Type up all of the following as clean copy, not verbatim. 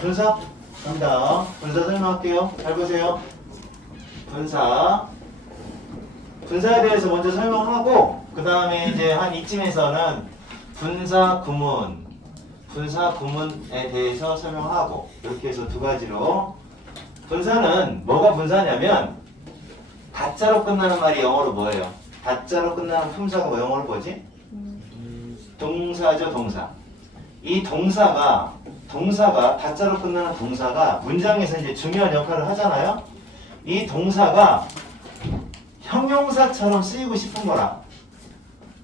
분사 갑니다. 분사 설명할게요. 잘 보세요. 분사에 대해서 먼저 설명하고 그 다음에 이제 한 이쯤에서는 분사 구문에 대해서 설명하고 이렇게 해서 두 가지로 분사는 뭐가 분사냐면 다자로 끝나는 말이 영어로 뭐예요? 다자로 끝나는 품사가 뭐 영어로 뭐지? 동사죠, 동사. 이 동사가 다자로 끝나는 동사가 문장에서 이제 중요한 역할을 하잖아요. 이 동사가 형용사처럼 쓰이고 싶은 거라.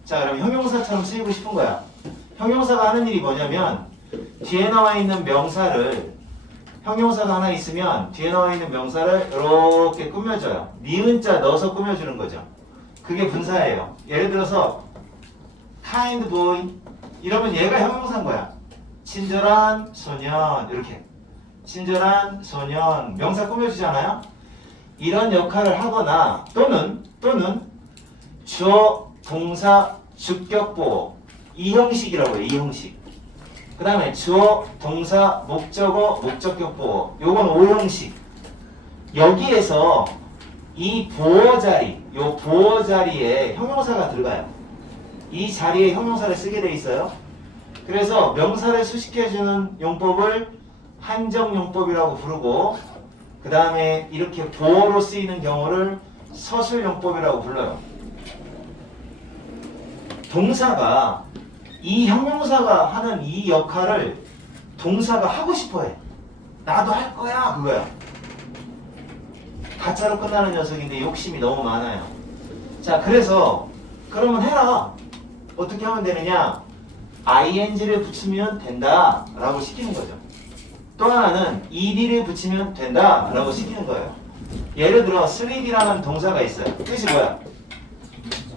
자, 그럼 형용사처럼 쓰이고 싶은 거야. 형용사가 하는 일이 뭐냐면 뒤에 나와 있는 명사를 형용사가 하나 있으면 뒤에 나와 있는 명사를 이렇게 꾸며줘요. 니은자 넣어서 꾸며주는 거죠. 그게 분사예요. 예를 들어서 kind boy 이러면 얘가 형용사인 거야. 친절한 소년 이렇게 친절한 소년 명사 꾸며주잖아요. 이런 역할을 하거나 또는 주어, 동사, 주격보호 이 형식이라고 해요. 이 형식. 그 다음에 주어, 동사, 목적어, 목적격보호 요건 5형식. 여기에서 이 보어 자리, 요 보어 자리에 형용사가 들어가요. 이 자리에 형용사를 쓰게 돼 있어요. 그래서 명사를 수식해주는 용법을 한정용법이라고 부르고 그 다음에 이렇게 보어로 쓰이는 경우를 서술용법이라고 불러요. 동사가 이 형용사가 하는 이 역할을 동사가 하고 싶어해. 나도 할 거야 그거야. 가짜로 끝나는 녀석인데 욕심이 너무 많아요. 자, 그래서 그러면 해라. 어떻게 하면 되느냐? ing를 붙이면 된다 라고 시키는 거죠. 또 하나는 ed를 붙이면 된다 라고 시키는 거예요. 예를 들어 sleep이라는 동사가 있어요. 뜻이 뭐야?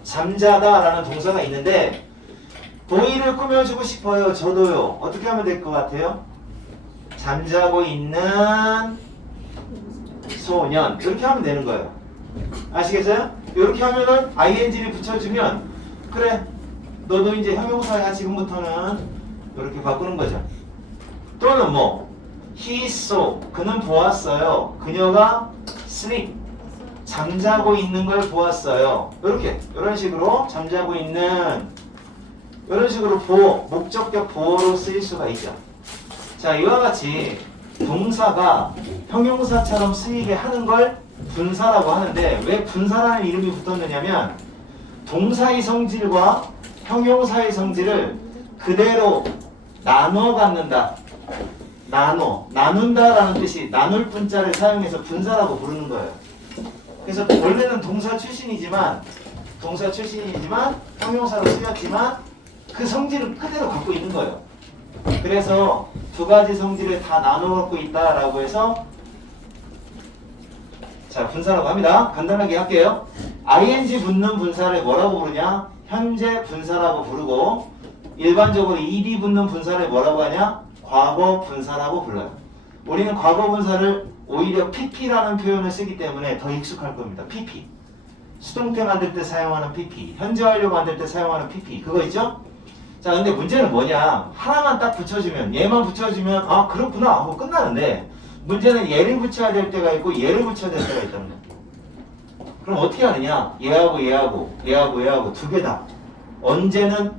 잠자다 라는 동사가 있는데 보이를 꾸며주고 싶어요. 저도요. 어떻게 하면 될 것 같아요? 잠자고 있는 소년 이렇게 하면 되는 거예요. 아시겠어요? 이렇게 하면은 ing를 붙여주면 그래 너도 이제 형용사야 지금부터는 이렇게 바꾸는 거죠. 또는 뭐 he saw 그는 보았어요. 그녀가 sleep 잠자고 있는 걸 보았어요. 이렇게 이런 식으로 잠자고 있는 이런 식으로 보호 목적격 보호로 쓰일 수가 있죠. 자, 이와 같이 동사가 형용사처럼 쓰이게 하는 걸 분사라고 하는데 왜 분사라는 이름이 붙었느냐면 동사의 성질과 형용사의 성질을 그대로 나누어 갖는다. 나눈다라는 뜻이 나눌 분자를 사용해서 분사라고 부르는 거예요. 그래서 원래는 동사 출신이지만 형용사로 쓰였지만 그 성질을 그대로 갖고 있는 거예요. 그래서 두 가지 성질을 다 나누어 갖고 있다라고 해서 자, 분사라고 합니다. 간단하게 할게요. ing 붙는 분사를 뭐라고 부르냐? 현재 분사라고 부르고 일반적으로 ed 붙는 분사를 뭐라고 하냐? 과거 분사라고 불러요. 우리는 과거 분사를 오히려 pp라는 표현을 쓰기 때문에 더 익숙할 겁니다. pp. 수동태 만들 때 사용하는 pp. 현재 완료 만들 때 사용하는 pp. 그거 있죠? 자, 근데 문제는 뭐냐? 하나만 딱 붙여주면 얘만 붙여주면 아 그렇구나 하고 끝나는데 문제는 얘를 붙여야 될 때가 있고 얘를 붙여야 될 때가 있다는 거야. 그럼 어떻게 하느냐? 얘하고 두 개 다. 언제는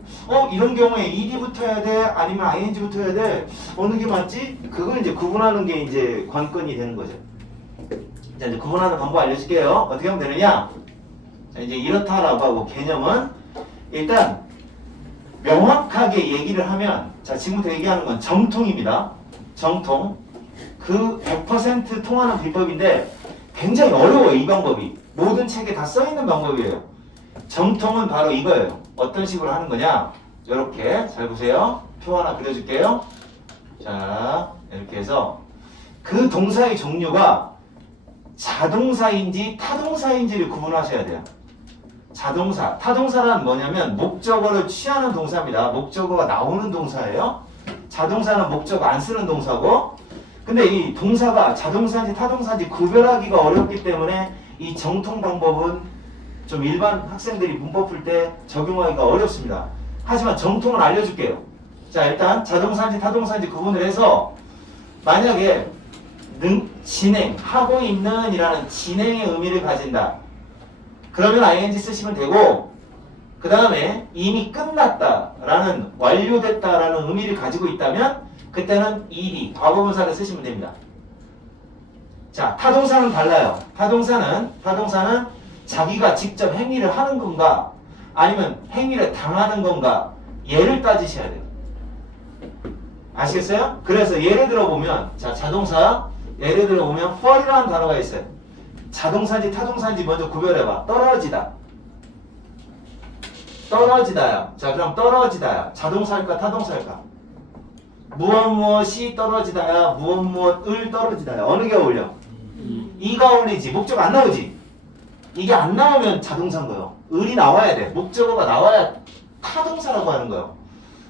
이런 경우에 ed 붙어야 돼? 아니면 ing 붙어야 돼? 어느 게 맞지? 그걸 이제 구분하는 게 이제 관건이 되는 거죠. 자, 이제 구분하는 방법 알려줄게요. 어떻게 하면 되느냐? 자, 이제 이렇다라고 하고 개념은 일단 명확하게 얘기를 하면 자, 지금부터 얘기하는 건 정통입니다. 정통. 그 100% 통하는 비법인데 굉장히 어려워요. 이 방법이. 모든 책에 다 써있는 방법이에요. 정통은 바로 이거예요. 어떤 식으로 하는 거냐? 이렇게 잘 보세요. 표 하나 그려줄게요. 자, 이렇게 해서 그 동사의 종류가 자동사인지 타동사인지를 구분하셔야 돼요. 자동사, 타동사란 뭐냐면 목적어를 취하는 동사입니다. 목적어가 나오는 동사예요. 자동사는 목적어 안 쓰는 동사고 근데 이 동사가 자동사인지 타동사인지 구별하기가 어렵기 때문에 이 정통 방법은 좀 일반 학생들이 문법 풀 때 적용하기가 어렵습니다. 하지만 정통은 알려줄게요. 자, 일단 자동사인지 타동사인지 구분을 해서 만약에 진행하고 있는 이라는 진행의 의미를 가진다. 그러면 ing 쓰시면 되고, 그 다음에 이미 끝났다라는 완료됐다라는 의미를 가지고 있다면 그때는 ed 과거분사를 쓰시면 됩니다. 자, 타동사는 달라요. 타동사는 자기가 직접 행위를 하는 건가 아니면 행위를 당하는 건가 얘를 따지셔야 돼요. 아시겠어요? 그래서 예를 들어 보면 자, 자동사 예를 들어 보면 fall이라는 단어가 있어요. 자동사인지 타동사인지 먼저 구별해봐. 떨어지다야. 자, 그럼 떨어지다야. 자동사일까 타동사일까? 무엇이 떨어지다야. 무엇을 떨어지다야. 어느 게 어울려? 이가 어울리지. 목적 안 나오지. 이게 안 나오면 자동사인 거예요. 을이 나와야 돼. 목적어가 나와야 타동사라고 하는 거예요.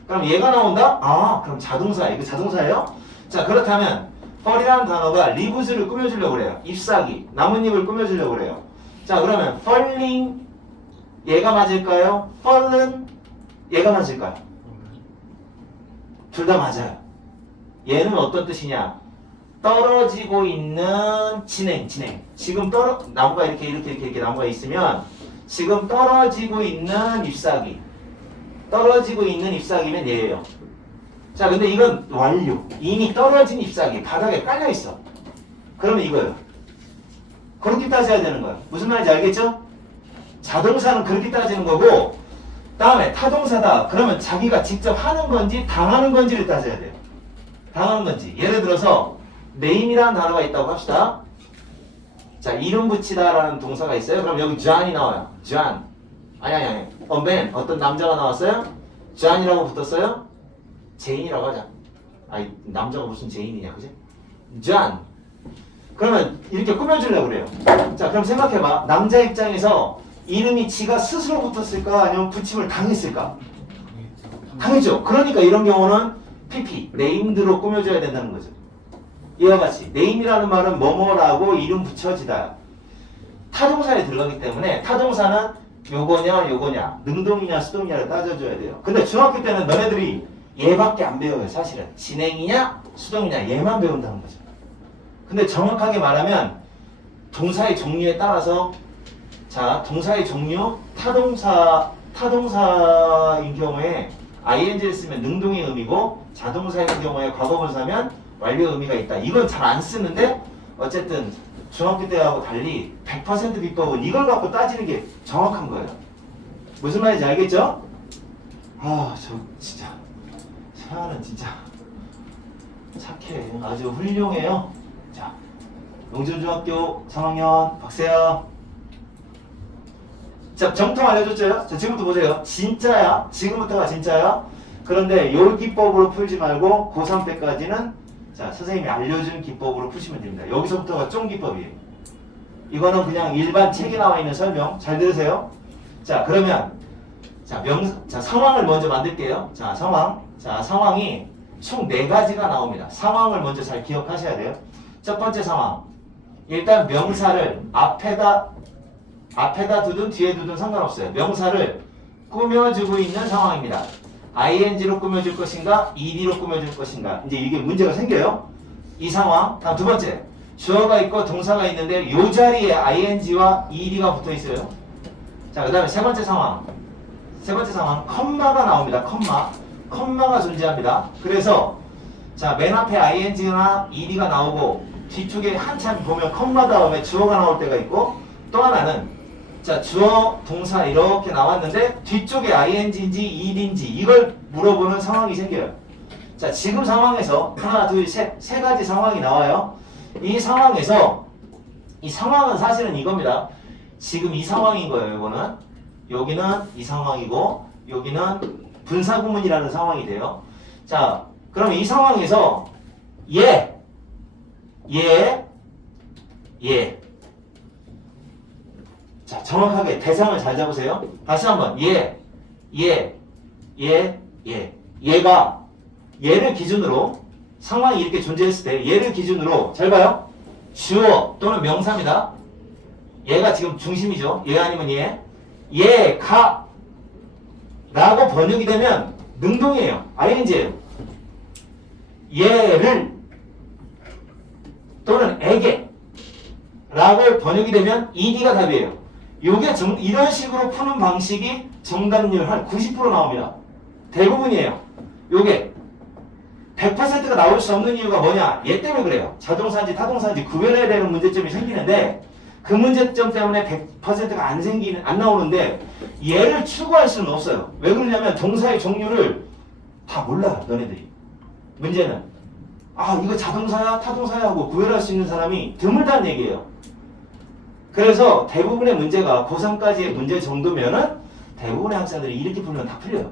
그럼 얘가 나온다? 아, 그럼 자동사. 이거 자동사예요? 자, 그렇다면 fall이라는 단어가 leaves를 꾸며주려고 그래요. 잎사귀, 나뭇잎을 꾸며주려고 그래요. 자, 그러면 falling 얘가 맞을까요? fallen 얘가 맞을까요? 둘 다 맞아요. 얘는 어떤 뜻이냐? 떨어지고 있는 진행. 지금 나무가 이렇게 나무가 있으면 지금 떨어지고 있는 잎사귀. 떨어지고 있는 잎사귀면 얘예요. 자, 근데 이건 완료. 이미 떨어진 잎사귀 바닥에 깔려 있어. 그러면 이거예요. 그렇게 따져야 되는 거예요. 무슨 말인지 알겠죠? 자동사는 그렇게 따지는 거고, 다음에 타동사다. 그러면 자기가 직접 하는 건지 당하는 건지를 따져야 돼요. 당하는 건지. 예를 들어서 name이라는 단어가 있다고 합시다. 자, 이름 붙이다라는 동사가 있어요. 그럼 여기 John이 나와요. John. 아니. A man. 어떤 남자가 나왔어요? John이라고 붙었어요? 제인이라고 하자. 아니, 남자가 무슨 제인이냐, 그지? John. 그러면 이렇게 꾸며주려고 그래요. 자, 그럼 생각해봐. 남자 입장에서 이름이 지가 스스로 붙었을까? 아니면 붙임을 당했을까? 당했죠. 그러니까 이런 경우는 PP, 네임드로 꾸며줘야 된다는 거죠. 이와 같이 네임이라는 말은 뭐뭐라고 이름 붙여지다. 타동사에 들어가기 때문에 타동사는 요거냐 능동이냐 수동이냐를 따져줘야 돼요. 근데 중학교 때는 너네들이 얘밖에 안 배워요. 사실은 진행이냐 수동이냐 얘만 배운다는 거죠. 근데 정확하게 말하면 동사의 종류에 따라서 자, 동사의 종류 타동사인 경우에 ing를 쓰면 능동의 의미고 자동사인 경우에 과거분사면 완료의 의미가 있다. 이건 잘 안 쓰는데 어쨌든 중학교 때하고 달리 100% 비법은 이걸 갖고 따지는 게 정확한 거예요. 무슨 말인지 알겠죠? 아, 저 진짜 세아는 진짜 착해. 아주 훌륭해요. 자, 용준중학교 3학년 박세아. 자, 정통 알려줬죠? 자, 지금부터 보세요. 진짜야. 지금부터가 진짜야. 그런데 요 기법으로 풀지 말고 고3 때까지는 자, 선생님이 알려준 기법으로 푸시면 됩니다. 여기서부터가 쫑 기법이에요. 이거는 그냥 일반 책에 나와 있는 설명. 잘 들으세요. 자, 그러면 자, 상황을 먼저 만들게요. 자, 상황이 총 4가지가 나옵니다. 상황을 먼저 잘 기억하셔야 돼요. 첫 번째 상황. 일단 명사를 앞에다 두든 뒤에 두든 상관없어요. 명사를 꾸며주고 있는 상황입니다. ing로 꾸며줄 것인가 ed로 꾸며줄 것인가. 이제 이게 문제가 생겨요. 이 상황. 다음 두 번째. 주어가 있고 동사가 있는데 이 자리에 ing와 ed가 붙어 있어요. 자, 그 다음에 세 번째 상황, 컴마가 나옵니다. 컴마가 존재합니다. 그래서 자, 맨 앞에 ing나 ed가 나오고 뒤쪽에 한참 보면 컴마 다음에 주어가 나올 때가 있고, 또 하나는 자, 주어 동사 이렇게 나왔는데 뒤쪽에 ing인지 ed인지 이걸 물어보는 상황이 생겨요. 자, 지금 상황에서 하나, 둘, 세 가지 상황이 나와요. 이 상황에서 이 상황은 사실은 이겁니다. 지금 이 상황인 거예요. 이거는 여기는 이 상황이고 여기는 분사구문이라는 상황이 돼요. 자, 그럼 이 상황에서 얘 자, 정확하게 대상을 잘 잡으세요. 다시 한번 얘가 얘를 기준으로 상황이 이렇게 존재했을 때 얘를 기준으로 잘 봐요. 주어 또는 명사입니다. 얘가 지금 중심이죠. 얘 아니면 얘가 라고 번역이 되면 능동이에요. ing예요. 얘를 또는 에게 라고 번역이 되면 ED가 답이에요. 요게 이런 식으로 푸는 방식이 정답률 한 90% 나옵니다. 대부분이에요. 요게 100%가 나올 수 없는 이유가 뭐냐? 얘 때문에 그래요. 자동사인지 타동사인지 구별해야 되는 문제점이 생기는데 그 문제점 때문에 100%가 안 나오는데 얘를 추구할 수는 없어요. 왜 그러냐면 동사의 종류를 다 몰라, 너네들이. 문제는 이거 자동사야 타동사야 하고 구별할 수 있는 사람이 드물다는 얘기예요. 그래서 대부분의 문제가 고3까지의 문제 정도면은 대부분의 학생들이 이렇게 풀면 다 풀려요.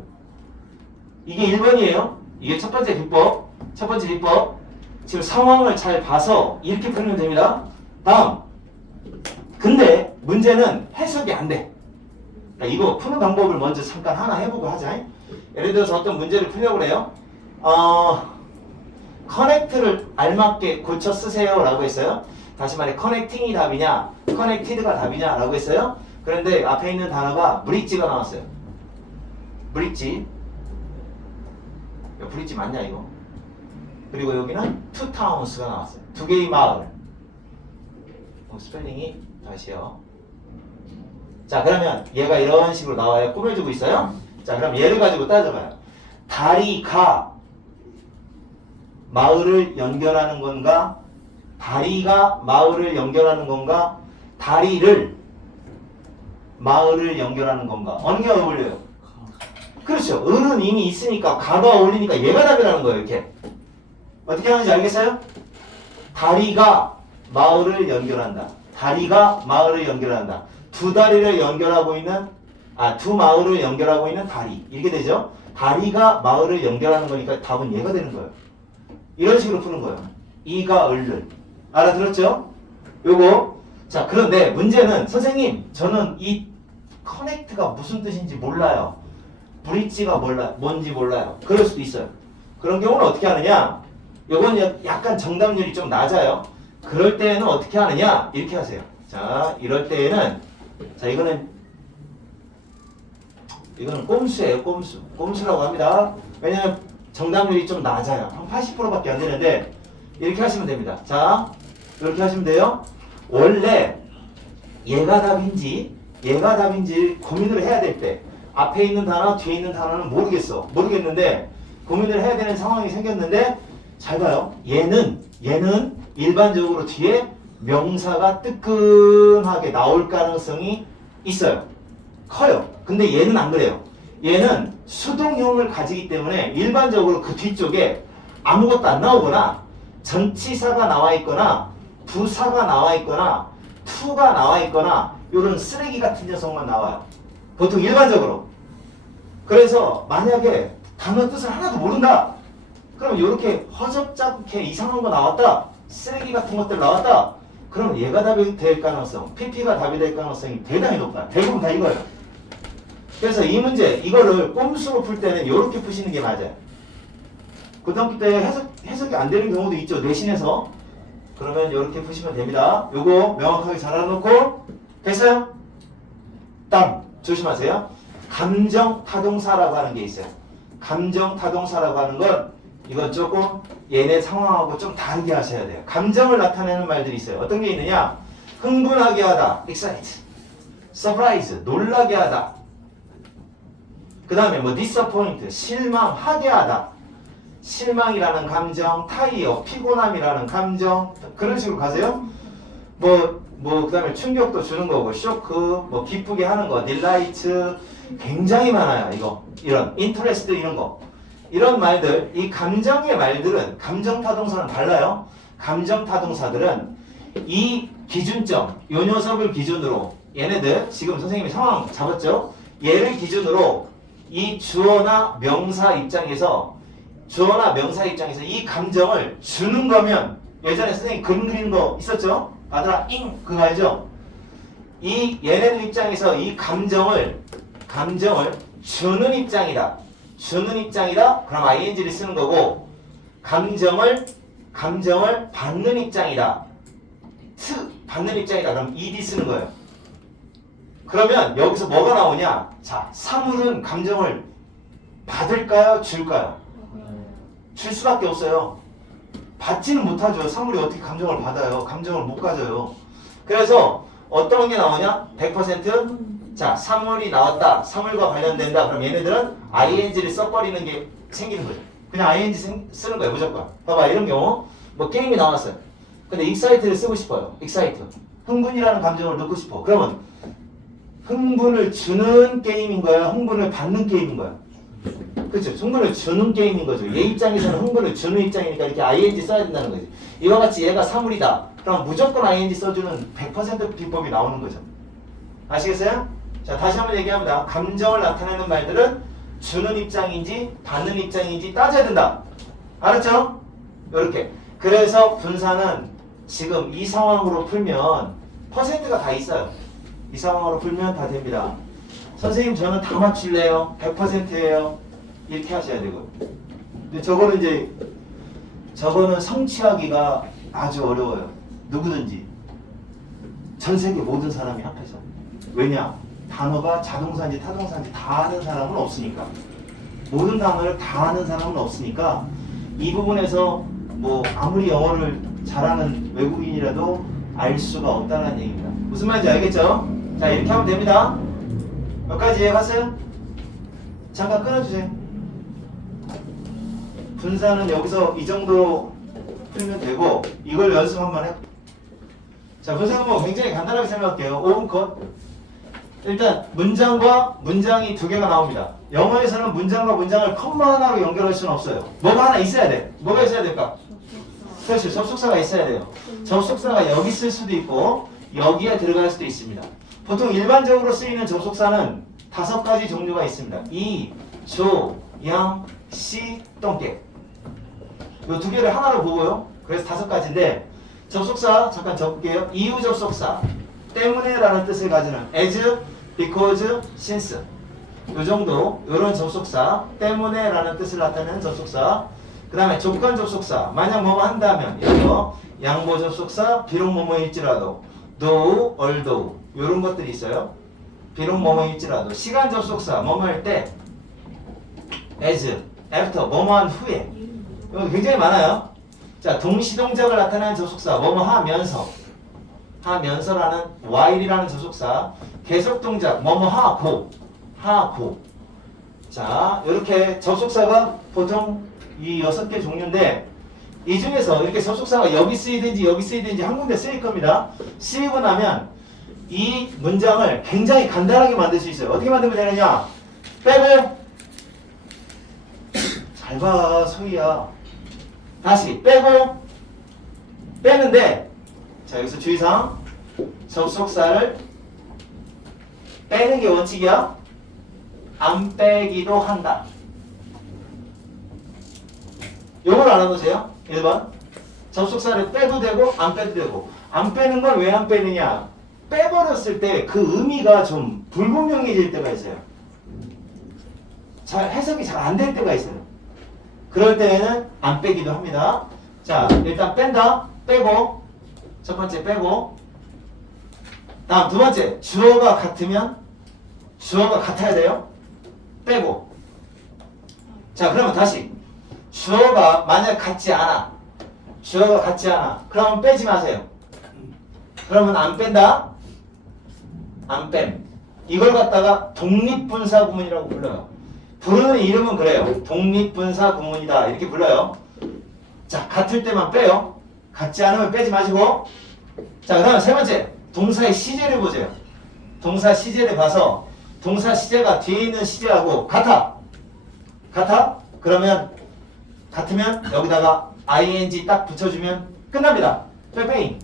이게 1번이에요. 이게 첫 번째 비법. 첫 번째 비법. 지금 상황을 잘 봐서 이렇게 풀면 됩니다. 다음. 근데 문제는 해석이 안 돼. 그러니까 이거 푸는 방법을 먼저 잠깐 하나 해보고 하자. 예를 들어서 어떤 문제를 풀려고 그래요. 커넥트를 알맞게 고쳐 쓰세요 라고 했어요. 다시 말해 커넥팅이 답이냐 커넥티드가 답이냐 라고 했어요. 그런데 앞에 있는 단어가 브릿지가 나왔어요. 브릿지. 브릿지 맞냐 이거? 그리고 여기는 투 타운스가 나왔어요. 두 개의 마을. 스펠링이 다시요. 자, 그러면 얘가 이런 식으로 나와요. 꾸며주고 있어요. 자, 그럼 얘를 가지고 따져봐요. 다리가 마을을 연결하는 건가? 다리가 마을을 연결하는 건가? 다리를 마을을 연결하는 건가? 어느 게 어울려요? 그렇죠. 을은 이미 있으니까 가가 어울리니까 얘가 답이라는 거예요. 이렇게. 어떻게 하는지 알겠어요? 다리가 마을을 연결한다. 다리가 마을을 연결한다. 두 다리를 연결하고 있는 두 마을을 연결하고 있는 다리. 이렇게 되죠? 다리가 마을을 연결하는 거니까 답은 얘가 되는 거예요. 이런 식으로 푸는 거예요. 이가 을을. 알아들었죠? 요거. 자, 그런데 문제는 선생님, 저는 이 커넥트가 무슨 뜻인지 몰라요. 브릿지가 뭔지 몰라요. 그럴 수도 있어요. 그런 경우는 어떻게 하느냐? 요건 약간 정답률이 좀 낮아요. 그럴 때에는 어떻게 하느냐? 이렇게 하세요. 자, 이럴 때에는 자, 이거는 꼼수예요. 꼼수. 꼼수라고 합니다. 왜냐면 정답률이 좀 낮아요. 한 80%밖에 안 되는데 이렇게 하시면 됩니다. 자, 이렇게 하시면 돼요. 원래 얘가 답인지 고민을 해야 될 때 앞에 있는 단어, 뒤에 있는 단어는 모르겠는데 고민을 해야 되는 상황이 생겼는데 잘 봐요. 얘는 일반적으로 뒤에 명사가 뜨끈하게 나올 가능성이 있어요. 커요. 근데 얘는 안 그래요. 얘는 수동형을 가지기 때문에 일반적으로 그 뒤쪽에 아무것도 안 나오거나 전치사가 나와 있거나 부사가 나와 있거나 투가 나와 있거나 이런 쓰레기 같은 녀석만 나와요. 보통 일반적으로. 그래서 만약에 단어 뜻을 하나도 모른다. 그럼 이렇게 허접잡게 이상한 거 나왔다. 쓰레기 같은 것들 나왔다. 그럼 얘가 답이 될 가능성, PP가 답이 될 가능성이 대단히 높아요. 대부분 다 이거예요. 그래서 이 문제, 이거를 꼼수로 풀 때는 이렇게 푸시는 게 맞아요. 고등학교 때 해석이 안 되는 경우도 있죠. 내신에서. 그러면 이렇게 푸시면 됩니다. 요거 명확하게 잘 알아놓고 됐어요? 다음 조심하세요. 감정 타동사라고 하는 게 있어요. 감정 타동사라고 하는 건 이건 조금 얘네 상황하고 좀 다르게 하셔야 돼요. 감정을 나타내는 말들이 있어요. 어떤 게 있느냐? 흥분하게 하다, excite, surprise, 놀라게 하다. 그 다음에 disappoint, 실망하게 하다. 실망이라는 감정, 타이어, 피곤함이라는 감정, 그런 식으로 가세요. 그 다음에 충격도 주는 거고, 쇼크, 기쁘게 하는 거, 딜라이트, 굉장히 많아요. 이런, 인터레스트 이런 거. 이런 말들, 이 감정의 말들은, 감정 타동사는 달라요. 감정 타동사들은 이 기준점, 요 녀석을 기준으로, 얘네들, 지금 선생님이 상황 잡았죠? 얘를 기준으로 이 주어나 명사 입장에서 이 감정을 주는 거면 예전에 선생님 그림 그리는 거 있었죠? 아들아 그거 알죠? 이 얘네들 입장에서 이 감정을 주는 입장이다. 그럼 ing를 쓰는 거고 감정을 받는 입장이다. 받는 입장이다. 그럼 ed 쓰는 거예요. 그러면 여기서 뭐가 나오냐? 자, 사물은 감정을 받을까요? 줄까요? 줄 수밖에 없어요. 받지는 못하죠. 사물이 어떻게 감정을 받아요? 감정을 못 가져요. 그래서 어떤 게 나오냐? 100%? 자, 사물이 나왔다. 사물과 관련된다. 그럼 얘네들은 ing를 써버리는 게 생기는 거죠. 그냥 ing 쓰는 거예요. 무조건. 봐봐. 이런 경우 뭐 게임이 나왔어요. 근데 excite를 쓰고 싶어요. excite. 흥분이라는 감정을 넣고 싶어. 그러면 흥분을 주는 게임인 거야? 흥분을 받는 게임인 거야? 그렇죠. 흥분을 주는 게임인 거죠. 얘 입장에서는 흥분을 주는 입장이니까 이렇게 ing 써야 된다는 거지. 이와 같이 얘가 사물이다. 그럼 무조건 ing 써주는 100% 비법이 나오는 거죠. 아시겠어요? 자, 다시 한번 얘기합니다. 감정을 나타내는 말들은 주는 입장인지 받는 입장인지 따져야 된다. 알았죠? 이렇게. 그래서 분사는 지금 이 상황으로 풀면 퍼센트가 다 있어요. 이 상황으로 풀면 다 됩니다. 선생님 저는 다 맞출래요. 100%예요. 이렇게 하셔야 되고. 근데 저거는 성취하기가 아주 어려워요. 누구든지. 전 세계 모든 사람이 합해서. 왜냐? 단어가 자동사인지 타동사인지 다 아는 사람은 없으니까. 모든 단어를 다 아는 사람은 없으니까 이 부분에서 뭐 아무리 영어를 잘하는 외국인이라도 알 수가 없다는 얘기입니다. 무슨 말인지 알겠죠? 자, 이렇게 하면 됩니다. 여기까지 이해갔어요? 잠깐 끊어주세요. 분사는 여기서 이 정도로 풀면 되고 이걸 연습 한번 해. 자, 분사는 뭐 굉장히 간단하게 생각할게요. 5분 컷. 일단 문장과 문장이 두 개가 나옵니다. 영어에서는 문장과 문장을 컴마 하나로 연결할 수는 없어요. 뭐가 하나 있어야 돼. 뭐가 있어야 될까? 그렇죠. 접속사가 있어야 돼요. 접속사가 여기 쓸 수도 있고 여기에 들어갈 수도 있습니다. 보통 일반적으로 쓰이는 접속사는 5가지 종류가 있습니다. 이, 조, 양, 시, 똥개. 이 두 개를 하나로 보고요. 그래서 5가지인데 접속사 잠깐 적을게요. 이유 접속사 때문에 라는 뜻을 가지는 as, because, since 이 정도 이런 접속사 때문에 라는 뜻을 나타내는 접속사. 그 다음에 조건 접속사 만약 뭐뭐 한다면 이거 양보 접속사 비록 뭐뭐일지라도 though, although 이런 것들이 있어요. 비록 뭐뭐일지라도 시간 접속사 뭐뭐 할 때 as, after 뭐뭐한 후에 이거 굉장히 많아요. 자, 동시동작을 나타내는 접속사 뭐뭐 하면서 하면서라는 while이라는 접속사 계속동작 뭐뭐 하고 자, 이렇게 접속사가 보통 이 6개 종류인데 이 중에서 이렇게 접속사가 여기 쓰이든지 한 군데 쓰일 겁니다. 쓰이고 나면 이 문장을 굉장히 간단하게 만들 수 있어요. 어떻게 만들면 되느냐? 빼고 잘 봐, 소희야. 다시 빼고 빼는데 자, 여기서 주의사항 접속사를 빼는 게 원칙이야. 안 빼기도 한다. 요걸 알아보세요. 1번 접속사를 빼도 되고 안 빼도 되고 안 빼는 건 왜 안 빼느냐? 빼버렸을 때 그 의미가 좀 불분명해질 때가 있어요. 잘 해석이 잘 안 될 때가 있어요. 그럴 때에는 안 빼기도 합니다. 자, 일단 뺀다. 빼고 첫 번째 빼고 다음 두 번째 주어가 같으면 주어가 같아야 돼요. 빼고 자, 그러면 다시 주어가 만약 같지 않아. 주어가 같지 않아. 그러면 빼지 마세요. 그러면 안 뺀다. 안 뺨. 이걸 갖다가 독립분사 구문이라고 불러요. 부르는 이름은 그래요. 독립분사 구문이다. 이렇게 불러요. 자, 같을 때만 빼요. 같지 않으면 빼지 마시고. 자, 그 다음 세 번째. 동사의 시제를 보세요. 동사 시제를 봐서 동사 시제가 뒤에 있는 시제하고 같아. 같아? 그러면 같으면 여기다가 ing 딱 붙여주면 끝납니다. 빼빼잉.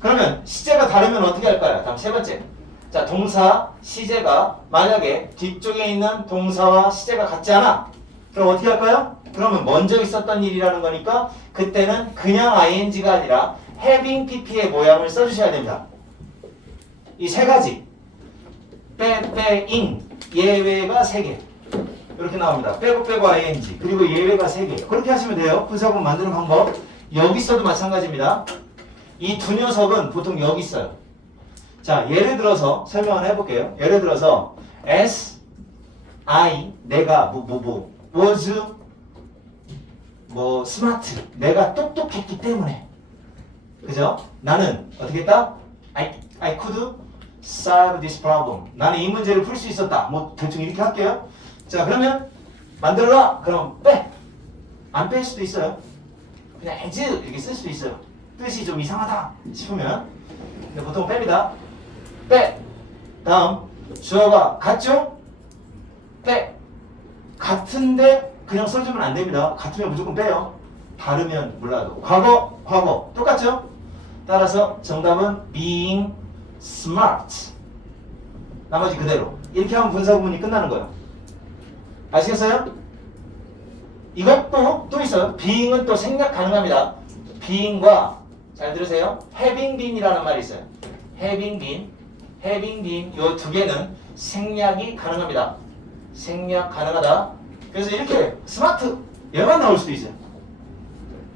그러면 시제가 다르면 어떻게 할까요? 다음 세 번째. 자, 동사 시제가 만약에 뒤쪽에 있는 동사와 시제가 같지 않아. 그럼 어떻게 할까요? 그러면 먼저 있었던 일이라는 거니까 그때는 그냥 ing가 아니라 having pp의 모양을 써주셔야 됩니다. 이 세 가지. 빼잉. 예외가 3개. 이렇게 나옵니다. 빼고 ing 그리고 예외가 3개. 그렇게 하시면 돼요. 분사구문 만드는 방법. 여기 있어도 마찬가지입니다. 이 두 녀석은 보통 여기 있어요. 자, 예를 들어서 설명을 해볼게요. 예를 들어서 as I 내가 was 뭐 스마트, 내가 똑똑했기 때문에, 그죠? 나는 어떻게 했다? I could solve this problem. 나는 이 문제를 풀 수 있었다. 뭐 대충 이렇게 할게요. 자, 그러면 만들어라. 그럼 빼. 안 뺄 수도 있어요. 그냥 as 이렇게 쓸 수도 있어요. 뜻이 좀 이상하다 싶으면. 근데 보통 뺍니다. 빼. 다음 주어가 같죠? 빼. 같은데 그냥 써주면 안 됩니다. 같으면 무조건 빼요. 다르면 몰라도. 과거 똑같죠? 따라서 정답은 being smart. 나머지 그대로. 이렇게 하면 분사 구문이 끝나는 거예요. 아시겠어요? 이것도 또 있어요. being은 또 생략 가능합니다. being과 잘 들으세요. having been이라는 말이 있어요. having been 요 두 개는 생략이 가능합니다. 생략 가능하다. 그래서 이렇게 스마트 얘만 나올 수도 있어요.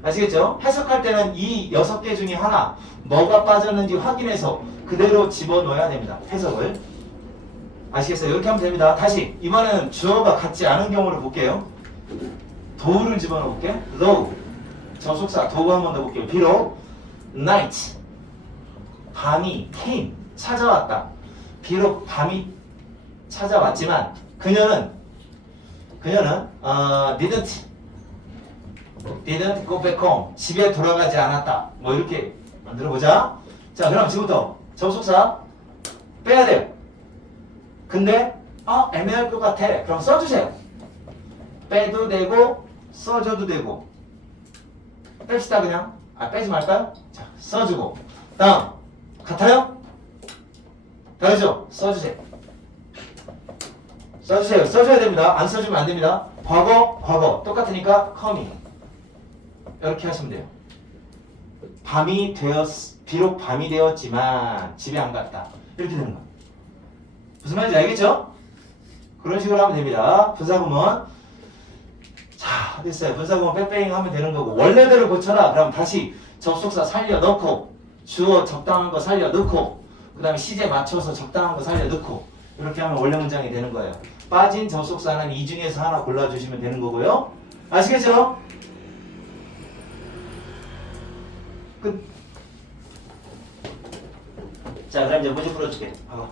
아시겠죠? 해석할 때는 이 6개 중에 하나 뭐가 빠졌는지 확인해서 그대로 집어넣어야 됩니다. 해석을. 아시겠어요? 이렇게 하면 됩니다. 다시 이번에는 주어가 같지 않은 경우를 볼게요. 도우를 집어넣어 볼게요. though 저속사 도우 한번 더 볼게요. 비록 night 밤이 came 찾아왔다. 비록 밤이 찾아왔지만 그녀는 didn't go back home. 집에 돌아가지 않았다. 뭐 이렇게 만들어 보자. 자, 그럼 지금부터 접속사 빼야 돼요. 근데 애매할 것 같아. 그럼 써주세요. 빼도 되고 써줘도 되고. 뺍시다 그냥. 빼지 말까요? 자, 써주고. 다음 같아요? 다르죠? 써주세요. 써줘야 됩니다. 안 써주면 안 됩니다. 과거 똑같으니까 coming. 이렇게 하시면 돼요. 비록 밤이 되었지만 집에 안 갔다. 이렇게 되는 거예요. 무슨 말인지 알겠죠? 그런 식으로 하면 됩니다. 분사구문. 자, 됐어요. 분사구문 빼빼잉 하면 되는 거고. 원래대로 고쳐라. 그럼 다시 접속사 살려 넣고, 주어 적당한 거 살려 넣고, 그 다음에 시제 맞춰서 적당한 거 살려 넣고, 이렇게 하면 원래 문장이 되는 거예요. 빠진 접속사는 이 중에서 하나 골라주시면 되는 거고요. 아시겠죠? 끝. 자, 그럼 이제 문제 풀어줄게. 봐봐.